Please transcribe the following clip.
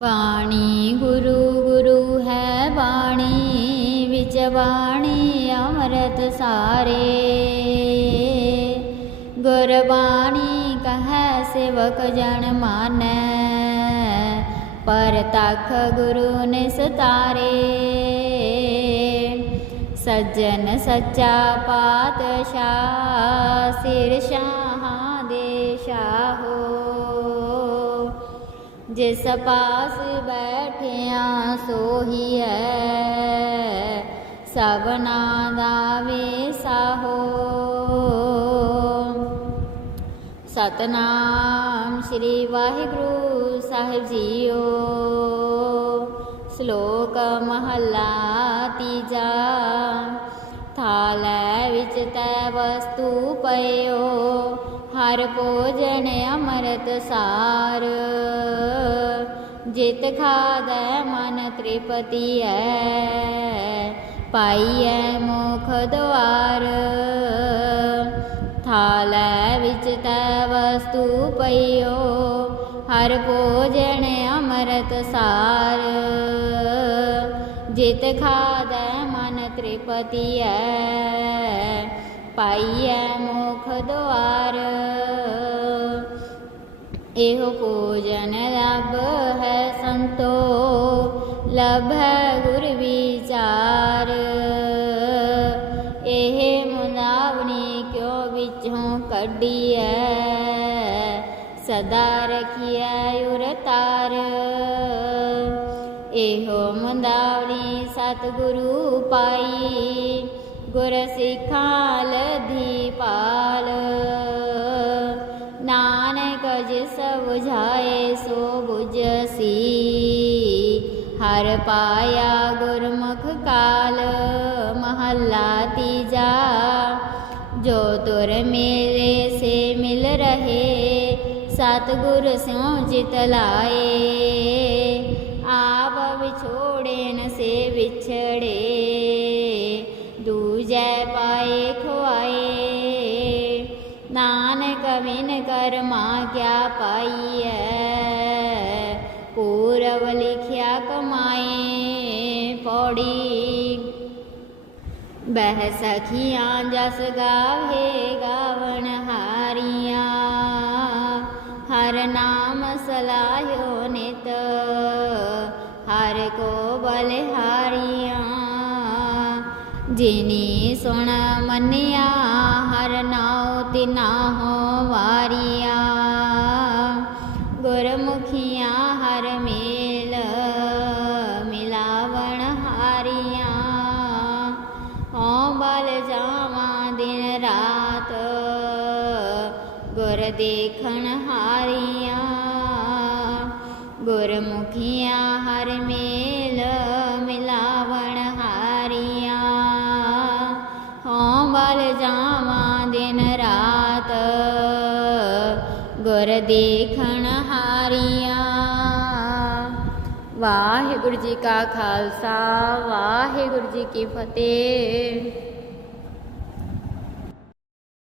ਬਾਣੀ ਗੁਰੂ ਗੁਰੂ ਹੈ ਬਾਣੀ, ਵਿੱਚ ਬਾਣੀ ਅੰਮ੍ਰਿਤ ਸਾਰੇ। ਗੁਰਬਾਣੀ ਕਹੈ ਸੇਵਕ ਜਨ ਮਾਨੈ, ਪਰ ਤਖ ਗੁਰੂ ਨਿਸਤਾਰੇ ਸੱਜਣ ਸੱਚਾ ਪਾਤਸ਼ਾਹ, ਸਿਰ ਸ਼ਾਹਾਂ ਦੇ ਸ਼ਾਹੋ। ਜਿਸ ਪਾਸ ਬੈਠਿਆ ਸੋਹੀ ਹੈ। ਸਭਨਾ ਦਾ ਵੇਸਾਹੋ ਸਤਨਾਮ ਸ੍ਰੀ ਵਾਹਿਗੁਰੂ ਸਾਹਿਬ ਜੀਓ। ਸ਼ਲੋਕ ਮਹੱਲਾ ਤੀਜਾ। ਥਾਲੈ ਵਿੱਚ ਤੈ ਵਸਤੂ ਪਇਓ। ਹਰ ਭੋਜਨ ਅਮਰਤ ਸਾਰ। ਜਿਤ ਖਾਦੈ ਮਨ ਤ੍ਰਿਪਤੀ ਐ, ਪਾਈਐ ਮੁਖ ਦੁਆਰ ਥਾਲੈ ਵਿੱਚ ਤੈ ਵਸਤੂ ਪਈਓ, ਹਰ ਭੋਜਨ ਅੰਮ੍ਰਿਤ ਸਾਰ। ਜਿਤ ਖਾਦੈ ਮਨ ਤ੍ਰਿਪਤੀ ਐ, ਪਾਈਐ ਮੁਖ ਦੁਆਰ ਇਹੋ ਭੋਜਨ ਲਭ ਹੈ ਸੰਤੋ, ਲਭ ਹੈ ਗੁਰ ਵਿਚਾਰ। ਇਹ ਮੁਨਾਵਣੀ ਕਿਉ ਵਿਚੋਂ ਕੱਢੀਐ? ਸਦਾ ਰਖੀਐ ਉਰਤਾਰ ਇਹੋ ਮੁੰਦਾਵਣੀ ਸਤਿਗੁਰੂ ਪਾਈ, ਗੁਰ ਸਿੱਖਾਂ ਨਾਨਕ ਜਿਸ 부ਝਾਏ ਸੋ 부ਝਸੀ ਹਰ ਪਾਇਆ ਗੁਰਮੁਖ ਕਾਲ, ਮਹੱਲਾ ਤੀਜਾ। ਜੋ ਤੁਰ ਮੇਰੇ ਸੇ ਮਿਲ ਰਹੇ, ਸਤਿਗੁਰ ਸਿਉ ਜਿਤ ਲਾਏ। ਆਪ ਵਿਛੋੜੇ ਨ ਸੇ ਵਿਛੜੇ। ਨਾਨਕ ਵਿਨ ਕਰਮਾ ਕਿਆ ਪਾਈਐ? ਪੂਰਵ ਲਿਖਿਆ ਕਮਾਏ ਪੌੜੀ। ਬਹਿ ਸਖੀਆਂ ਜਸ ਗਾਵੇ ਗਾਵਣ ਹਾਰੀਆਂ। ਹਰ ਨਾਮ ਸਲਾਇਓ ਨਿਤ ਬਲਿਹਾਰੀਆਂ ਜਿਨੀ ਸੁਣ ਮੰਨਿਆ, ਹਰ ਨਾਉ ਤਿਨਾ ਹੋ ਵਾਰੀਆਂ। ਗੁਰਮੁਖੀਆਂ ਹਰ ਮੇਲ ਮਿਲਾਵਣ ਹਾਰੀਆਂ। ਹਉ ਬਲ ਜਾਵਾਂ ਦਿਨ ਰਾਤ, ਗੁਰ ਦੇਖਣ ਹਾਰੀਆਂ। ਗੁਰਮੁਖੀਆਂ ਹਰ ਮੇਲ ਗੁਰ ਦੇਖਣ ਹਾਰੀਆਂ। ਵਾਹਿਗੁਰੂ ਜੀ ਕਾ ਖਾਲਸਾ ਵਾਹਿਗੁਰੂ ਜੀ ਕੀ ਫਤਿਹ।